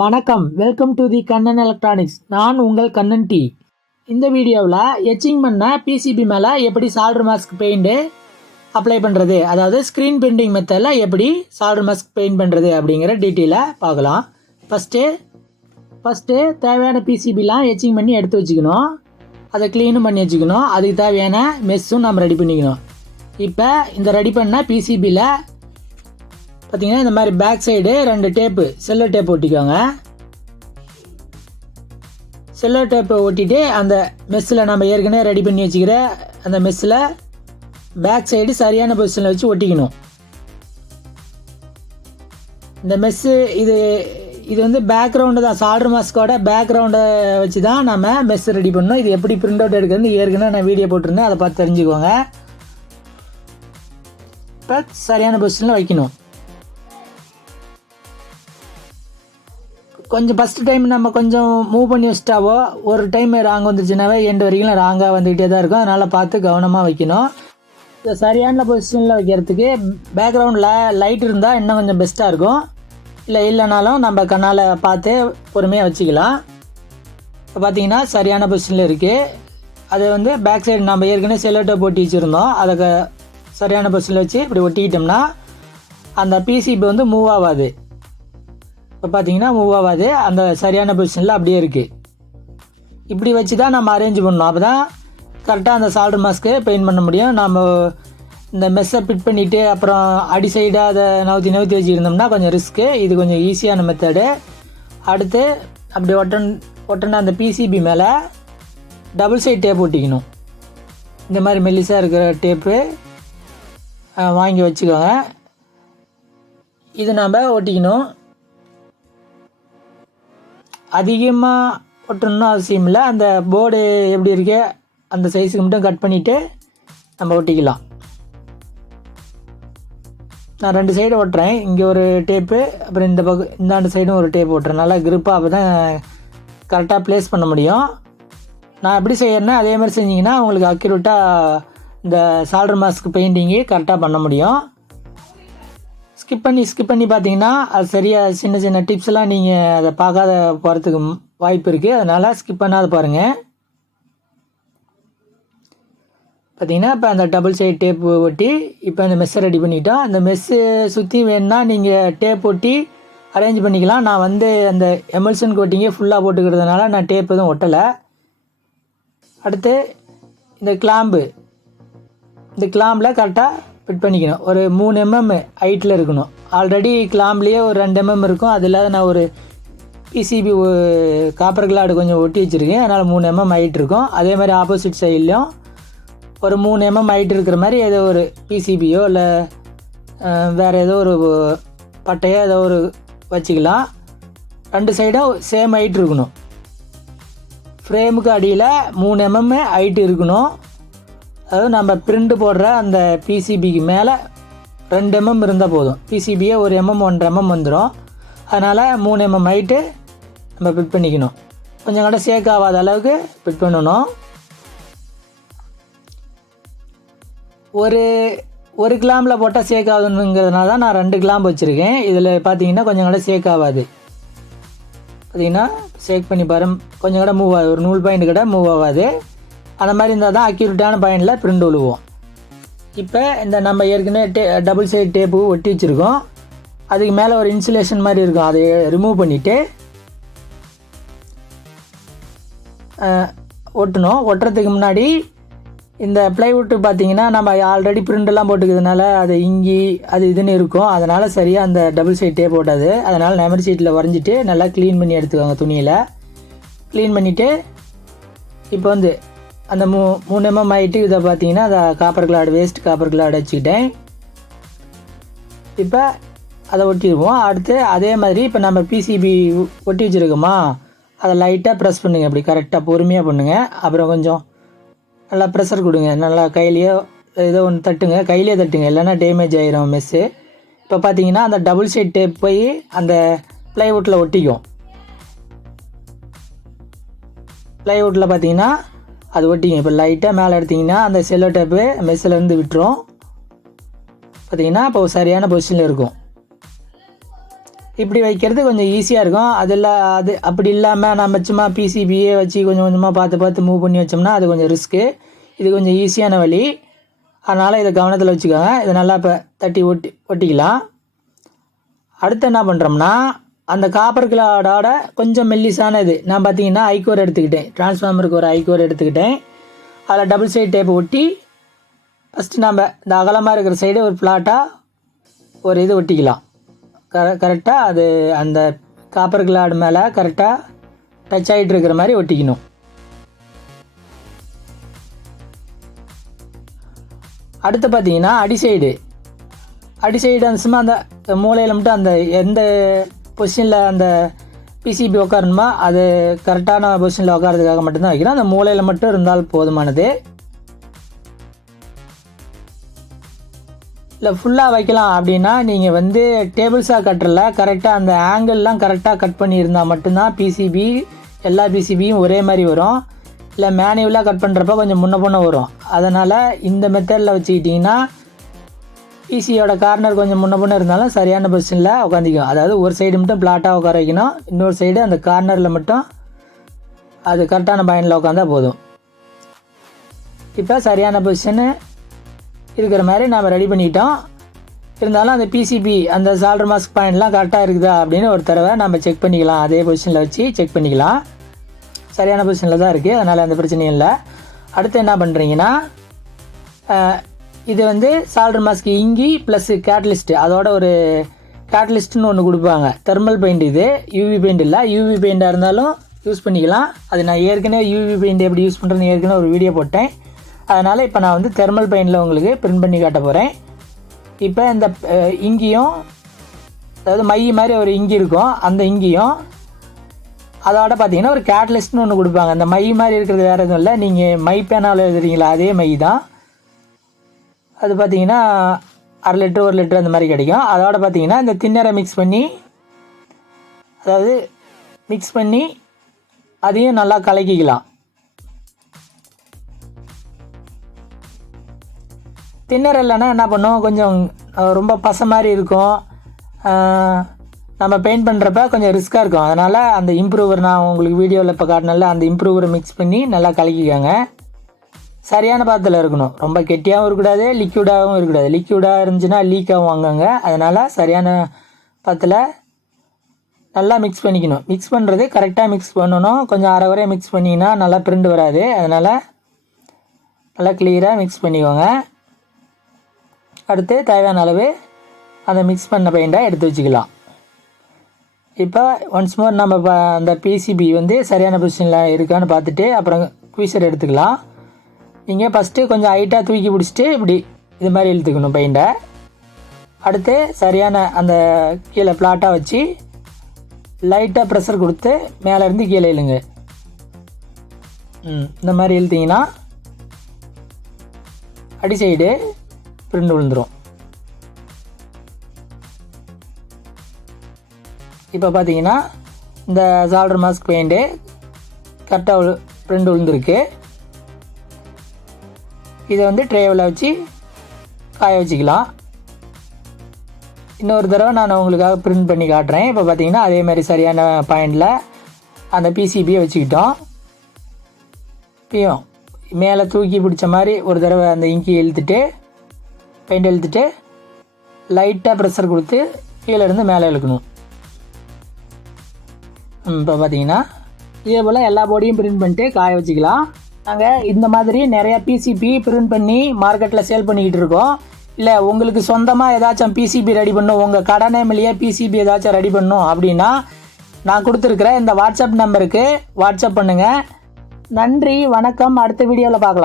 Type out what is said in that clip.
வணக்கம், welcome to the Kannan electronics. நான் உங்கள் கண்ணன் டி. இந்த வீடியோவில் எச்சிங் பண்ண பிசிபி மேலே எப்படி சால்டர் மாஸ்க் பெயிண்ட்டு அப்ளை பண்ணுறது, அதாவது ஸ்க்ரீன் பிரிண்டிங் மெத்தடில் எப்படி சால்டர் மாஸ்க் பெயிண்ட் பண்ணுறது அப்படிங்கிற டீட்டெயிலாக பார்க்கலாம். ஃபஸ்ட்டு தேவையான பிசிபிலாம் எச்சிங் பண்ணி எடுத்து வச்சுக்கணும். அதை க்ளீனும் பண்ணி வச்சுக்கணும். அதுக்கு தேவையான மெஸ்ஸும் நம்ம ரெடி பண்ணிக்கணும். இப்போ இந்த ரெடி பண்ண பிசிபியில் பார்த்தீங்கன்னா இந்த மாதிரி back side 2 tape cello tape ஒட்டிக்கோங்க. செல்லோ டேப்பை ஒட்டிட்டு அந்த மெஸ்ஸில் நம்ம ஏற்கனவே ரெடி பண்ணி வச்சுக்கிற அந்த மெஸ்ஸில் பேக் சைடு சரியான பொசிஷனில் வச்சு ஒட்டிக்கணும். இந்த மெஸ்ஸு இது வந்து பேக்ரவுண்டு தான், சால்டர் மாஸ்கோட பேக்ரவுண்டை வச்சு தான் நம்ம மெஸ் ரெடி பண்ணணும். இது எப்படி பிரிண்ட் அவுட் எடுக்கிறது ஏற்கனவே நான் வீடியோ போட்டிருந்தேன், அதை பார்த்து தெரிஞ்சுக்கோங்க. இப்போ சரியான பொசிஷனில் வைக்கணும். கொஞ்சம் ஃபஸ்ட்டு டைம் நம்ம கொஞ்சம் மூவ் பண்ணி வச்சிட்டாவோ, ஒரு டைம் ராங் வந்துருச்சுனாவே எண்டு வரைக்கும் ராங்காக வந்துக்கிட்டே தான் இருக்கும். அதனால் பார்த்து கவனமாக வைக்கணும். இந்த சரியான பொசிஷனில் வைக்கிறதுக்கு பேக்ரவுண்டில் லைட் இருந்தால் இன்னும் கொஞ்சம் பெஸ்ட்டாக இருக்கும். இல்லைனாலும் நம்ம கண்ணால் பார்த்து பொறுமையாக வச்சுக்கலாம். இப்போ பார்த்தீங்கன்னா சரியான பொசிஷனில் இருக்குது. அது வந்து பேக் சைடு நம்ம ஏற்கனவே செல்லோட்டை போட்டி வச்சுருந்தோம். அதை சரியான பொசிஷனில் வச்சு இப்படி ஒட்டிக்கிட்டோம்னா அந்த பிசிபி வந்து மூவ் ஆகாது. இப்போ பார்த்தீங்கன்னா மூவ் ஆகாது, அந்த சரியான பொசிஷனில் அப்படியே இருக்குது. இப்படி வச்சு தான் நம்ம அரேஞ்ச் பண்ணணும். அப்போ தான் கரெக்டாக அந்த சால்டர் மாஸ்க்கு பெயிண்ட் பண்ண முடியும். நம்ம இந்த மெஸ்ஸை ஃபிட் பண்ணிவிட்டு அப்புறம் அடி சைடாக அதை நவுத்தி வச்சுருந்தோம்னா கொஞ்சம் ரிஸ்க்கு. இது கொஞ்சம் ஈஸியான மெத்தடு. அடுத்து அப்படி ஒட்டின அந்த பிசிபி மேலே டபுள் சைட் டேப் ஒட்டிக்கணும். இந்த மாதிரி மெல்லிசாக இருக்கிற டேப்பு வாங்கி வச்சுக்கோங்க. இது நம்ம ஒட்டிக்கணும். அதிகமாக ஒட்டணும்னு அவசியம் இல்லை. அந்த போர்டு எப்படி இருக்கே அந்த சைஸுக்கு மட்டும் கட் பண்ணிவிட்டு நம்ம ஒட்டிக்கலாம். நான் 2 சைடு ஒட்டுறேன். இங்கே ஒரு டேப்பு, அப்புறம் இந்த பக்கம் இந்தாண்டு சைடும் ஒரு டேப் ஒட்டுறேன். நல்லா க்ரிப்பாக அப்போ தான் கரெக்டாக ப்ளேஸ் பண்ண முடியும். நான் எப்படி செய்யறேன்னா அதே மாதிரி செஞ்சிங்கன்னா உங்களுக்கு அக்யூரேட்டாக இந்த சால்டர் மாஸ்க் பெயிண்டிங்கு கரெக்டாக பண்ண முடியும். ஸ்கிப் பண்ணி பார்த்தீங்கன்னா அது சரியாக சின்ன டிப்ஸ்லாம் நீங்கள் அதை பார்க்காத போகிறதுக்கு வாய்ப்பு இருக்குது. அதனால் ஸ்கிப் பண்ணாத பாருங்கள். பார்த்தீங்கன்னா இப்போ அந்த டபுள் சைடு டேப்பு ஒட்டி இப்போ அந்த மெஸ்ஸை ரெடி பண்ணிக்கிட்டோம். அந்த மெஸ்ஸு சுற்றி வேணுன்னா நீங்கள் டேப் ஒட்டி அரேஞ்ச் பண்ணிக்கலாம். நான் வந்து அந்த எமல்சன் கோட்டிங்கே ஃபுல்லாக போட்டுக்கிறதுனால நான் டேப் எதுவும் ஒட்டலை. அடுத்து இந்த கிளாம்பில் கரெக்டாக ஃபிட் பண்ணிக்கணும். ஒரு 3 mm ஹைட்டில் இருக்கணும். ஆல்ரெடி கிளாம்ப்லேயே ஒரு 2 mm இருக்கும். அதில் நான் ஒரு பிசிபி காப்பர் கிளாடு கொஞ்சம் ஒட்டி வச்சுருக்கேன். அதனால் 3 mm ஹைட் இருக்கும். அதே மாதிரி ஆப்போசிட் சைட்லேயும் ஒரு 3 mm ஹைட் இருக்கிற மாதிரி ஏதோ ஒரு பிசிபியோ இல்லை வேறு ஏதோ ஒரு பட்டையோ ஏதோ ஒரு வச்சுக்கலாம். 2 சைடும் சேம் ஹைட் இருக்கணும். ஃப்ரேமுக்கு அடியில் 3 mm ஹைட்டு இருக்கணும். அதாவது நம்ம பிரிண்ட் போடுற அந்த பிசிபிக்கு மேலே 2 mm இருந்தால் போதும். பிசிபியே ஒரு 1.5 mm வந்துடும். அதனால் 3 mm ஹைட்டு நம்ம ஃபிட் பண்ணிக்கணும். கொஞ்சம் கூட சேக் ஆகாத அளவுக்கு ஃபிட் பண்ணணும். ஒரு கிளாம்பில் போட்டால் சேக் ஆகுதுங்கிறதுனால தான் நான் 2 கிளாம்பு வச்சுருக்கேன். இதில் பார்த்தீங்கன்னா கொஞ்சம் கூட சேக் ஆகாது. பார்த்தீங்கன்னா சேக் பண்ணி பாரு, கொஞ்சம் கூட மூவ் ஆகுது. ஒரு நூல் பாயிண்ட் கூட மூவ் ஆகாது. அந்த மாதிரி இருந்தால் தான் அக்யூரேட்டான பாயிண்டில் பிரிண்ட் விழுவோம். இப்போ இந்த நம்ம ஏற்கனவே டபுள் சைடு டேப்பு ஒட்டி வச்சுருக்கோம். அதுக்கு மேலே ஒரு இன்சுலேஷன் மாதிரி இருக்கும். அதை ரிமூவ் பண்ணிவிட்டு ஒட்டுறதுக்கு முன்னாடி இந்த ப்ளைவுட்டு பார்த்திங்கன்னா நம்ம ஆல்ரெடி பிரிண்டெல்லாம் போட்டுக்கிறதுனால அது இங்கி அது இதுன்னு இருக்கும். அதனால் சரியாக அந்த டபுள் சைடு டேப் ஓட்டாது. அதனால் மெமரி சீட்டில் வரைஞ்சிட்டு நல்லா க்ளீன் பண்ணி எடுத்துக்கோங்க. துணியில் க்ளீன் பண்ணிவிட்டு இப்போ வந்து அந்த 3 mm ஹைட்டு இதை பார்த்தீங்கன்னா அதை வேஸ்ட் காப்பர் கிளாடு வச்சுக்கிட்டேன். இப்போ அதை ஒட்டிடுவோம். அடுத்து அதே மாதிரி இப்போ நம்ம பிசிபி ஒட்டி வச்சுருக்கோமா, அதை லைட்டாக ப்ரெஸ் பண்ணுங்கள். அப்படி கரெக்டாக பொறுமையாக பண்ணுங்கள். அப்புறம் கொஞ்சம் நல்லா ப்ரெஷர் கொடுங்க. நல்லா கையிலையோ ஏதோ ஒன்று தட்டுங்க, கையிலே தட்டுங்க, இல்லைன்னா டேமேஜ் ஆகிரும் மெஸ்ஸு. இப்போ பார்த்தீங்கன்னா அந்த டபுள் சைட் டேப் போய் அந்த ப்ளைவுட்டில் ஒட்டிக்கும். ப்ளைவுட்டில் பார்த்தீங்கன்னா அது ஒட்டிங்க. இப்போ லைட்டாக மேலே எடுத்திங்கன்னா அந்த செல்லோ டேப்பு மெஸ்ஸிலேருந்து விட்டுரும். பார்த்தீங்கன்னா இப்போ சரியான பொசிஷனில் இருக்கும். இப்படி வைக்கிறது கொஞ்சம் ஈஸியாக இருக்கும். அது அப்படி இல்லாமல் நம்ம சும்மா பிசிபியே வச்சு கொஞ்சம் கொஞ்சமாக பார்த்து மூவ் பண்ணி வச்சோம்னா அது கொஞ்சம் ரிஸ்க்கு. இது கொஞ்சம் ஈஸியான வழி. அதனால் இதை கவனத்தில் வச்சுக்கோங்க. இதை நல்லா இப்போ தட்டி ஒட்டிக்கலாம். அடுத்து என்ன பண்ணுறோம்னா, அந்த காப்பர் கிளாடோட கொஞ்சம் மெல்லிசான இது நான் பார்த்தீங்கன்னா ஐகோர் எடுத்துக்கிட்டேன். டிரான்ஸ்ஃபார்மருக்கு ஒரு ஐகோர் எடுத்துக்கிட்டேன். அதில் டபுள் சைடு டேப் ஒட்டி ஃபஸ்ட்டு நம்ம இந்த அகலமாக இருக்கிற சைடு ஒரு ஃப்ளாட்டாக ஒரு இது ஒட்டிக்கலாம். கரெக்டாக அது அந்த காப்பர் கிளாடு மேலே கரெக்டாக டச் ஆகிட்டு இருக்கிற மாதிரி ஒட்டிக்கணும். அடுத்து பார்த்தீங்கன்னா அடிசைடு அந்த சும்மா அந்த மூலையில் மட்டும் அந்த எந்த பொசிஷனில் அந்த பிசிபி உட்காரணுமா அது கரெக்டான பொசிஷனில் உட்காரதுக்காக மட்டும்தான் வைக்கிறோம். அந்த மூலையில் மட்டும் இருந்தால் போதுமானது. இல்லை ஃபுல்லாக வைக்கலாம் அப்படின்னா நீங்கள் வந்து டேபிள்ஸாக கட்டுறல கரெக்டாக அந்த ஆங்கிள்லாம் கரெக்டாக கட் பண்ணியிருந்தால் மட்டும்தான் பிசிபி எல்லா பிசிபியும் ஒரே மாதிரி வரும். இல்லை மேனுவலாக கட் பண்ணுறப்ப கொஞ்சம் முன்ன வரும். அதனால் இந்த மெத்தடில் வச்சுக்கிட்டிங்கன்னா பிசியோட கார்னர் கொஞ்சம் முன்ன இருந்தாலும் சரியான பொசிஷனில் உட்காந்துக்கும். அதாவது ஒரு சைடு மட்டும் பிளாட்டாக உட்கார வைக்கணும், இன்னொரு சைடு அந்த கார்னரில் மட்டும் அது கரெக்டான பாயிண்டில் உட்காந்தா போதும். இப்போ சரியான பொசிஷனு இருக்கிற மாதிரி நாம் ரெடி பண்ணிட்டோம். இருந்தாலும் அந்த பிசிபி அந்த சால்டர் மாஸ்க் பாயிண்ட்லாம் கரெக்டாக இருக்குதா அப்படின்னு ஒரு தடவை நம்ம செக் பண்ணிக்கலாம். அதே பொசிஷனில் வச்சு செக் பண்ணிக்கலாம். சரியான பொசிஷனில் தான் இருக்குது, அதனால் எந்த பிரச்சனையும் இல்லை. அடுத்து என்ன பண்ணுறீங்கன்னா, இது வந்து சால்டர் மாஸ்க் இங்கி ப்ளஸ் கேட்டலிஸ்ட்டு, அதோட ஒரு கேட்டலிஸ்ட்டுன்னு ஒன்று கொடுப்பாங்க. தெர்மல் பெயிண்ட், இது யூவி பெயிண்ட் இல்லை. யூவி பெயிண்டாக இருந்தாலும் யூஸ் பண்ணிக்கலாம். அது நான் ஏற்கனவே யூவி பெயிண்ட் எப்படி யூஸ் பண்ணுறேன்னு ஏற்கனவே ஒரு வீடியோ போட்டேன். அதனால் இப்போ நான் வந்து தெர்மல் பெயிண்டில் உங்களுக்கு பிரிண்ட் பண்ணி காட்ட போகிறேன். இப்போ இந்த இங்கியும், அதாவது மை மாதிரி ஒரு இங்கி இருக்கும், அந்த இங்கியும் அதோட பார்த்தீங்கன்னா ஒரு கேட்டலிஸ்ட்னு ஒன்று கொடுப்பாங்க. அந்த மை மாதிரி இருக்கிறது வேறு எதுவும் இல்லை, நீங்கள் மை பேனாவில் எழுதுறீங்களா அதே மை தான். அது பார்த்தீங்கன்னா 1/2 லிட்டர் 1 லிட்டர் அந்த மாதிரி கிடைக்கும். அதோட பார்த்தீங்கன்னா இந்த தின்னரை மிக்ஸ் பண்ணி அதையும் நல்லா கலக்கிக்கலாம். தின்னர் இல்லைன்னா என்ன பண்ணும், கொஞ்சம் ரொம்ப பசை மாதிரி இருக்கும், நம்ம பெயிண்ட் பண்ணுறப்ப கொஞ்சம் ரிஸ்க்காக இருக்கும். அதனால் அந்த இம்ப்ரூவர் நான் உங்களுக்கு வீடியோவில் இப்போ காட்டினால அந்த இம்ப்ரூவரை மிக்ஸ் பண்ணி நல்லா கலக்கிக்கோங்க. சரியான பாத்திரத்தில் இருக்கணும், ரொம்ப கெட்டியாகவும் இருக்கக்கூடாது, லிக்யூடாகவும் இருக்கக்கூடாது. லிக்யூடாக இருந்துச்சுன்னா லீக்காகவும் வாங்குங்க. அதனால் சரியான பாத்திரத்தில் நல்லா மிக்ஸ் பண்ணிக்கணும். மிக்ஸ் பண்ணுறது கரெக்டாக மிக்ஸ் பண்ணணும். கொஞ்சம் அரை குறைய மிக்ஸ் பண்ணிங்கன்னா நல்லா பிரிண்ட் வராது. அதனால் நல்லா கிளியராக மிக்ஸ் பண்ணிக்கோங்க. அடுத்து தேவையான அளவு அந்த மிக்ஸ் பண்ண பெயிண்டை எடுத்து வச்சுக்கலாம். இப்போ ஒன்ஸ் மோர் நம்ம அந்த பிசிபி வந்து சரியான பொசிஷனில் இருக்கான்னு பார்த்துட்டு அப்புறம் குவீசர் எடுத்துக்கலாம். நீங்கள் ஃபஸ்ட்டு கொஞ்சம் ஹைட்டாக தூக்கி பிடிச்சிட்டு இப்படி இது மாதிரி இழுத்துக்கணும் பெயிண்டை. அடுத்து சரியான அந்த கீழே ஃப்ளாட்டாக வச்சு லைட்டாக ப்ரெஷர் கொடுத்து மேலேருந்து கீழே இழுங்க. இந்த மாதிரி இழுத்திங்கன்னா அடி சைடு பிரிண்ட் விழுந்துடும். இப்போ பார்த்தீங்கன்னா இந்த சால்டர் மாஸ்க் பெயிண்ட்டு கரெக்டாக பிரிண்ட் விழுந்துருக்கு. இதை வந்து ட்ரேவில் வச்சு காய வச்சுக்கலாம். இன்னொரு தடவை நான் உங்களுக்காக பிரிண்ட் பண்ணி காட்டுறேன். இப்போ பார்த்தீங்கன்னா அதே மாதிரி சரியான பாயிண்டில் அந்த பிசிபியை வச்சுக்கிட்டோம். இப்பயும் மேலே தூக்கி பிடிச்ச மாதிரி ஒரு தடவை அந்த இங்கி இழுத்துட்டு பெயிண்ட் இழுத்துட்டு லைட்டாக ப்ரெஷர் கொடுத்து கீழே இருந்து மேலே இழுக்கணும். இப்போ பார்த்தீங்கன்னா இதே போல் எல்லா போர்டையும் பிரிண்ட் பண்ணிட்டு காய வச்சுக்கலாம். நாங்கள் இந்த மாதிரி நிறையா பிசிபி பிரிண்ட் பண்ணி மார்க்கெட்டில் சேல் பண்ணிக்கிட்டு இருக்கோம். இல்லை உங்களுக்கு சொந்தமாக ஏதாச்சும் பிசிபி ரெடி பண்ணணும், உங்கள் கடை நேம்லேயே பிசிபி ஏதாச்சும் ரெடி பண்ணணும் அப்படின்னா நான் கொடுத்துருக்குற இந்த வாட்ஸ்அப் நம்பருக்கு வாட்ஸ்அப் பண்ணுங்கள். நன்றி, வணக்கம். அடுத்த வீடியோவில் பார்க்கலாம்.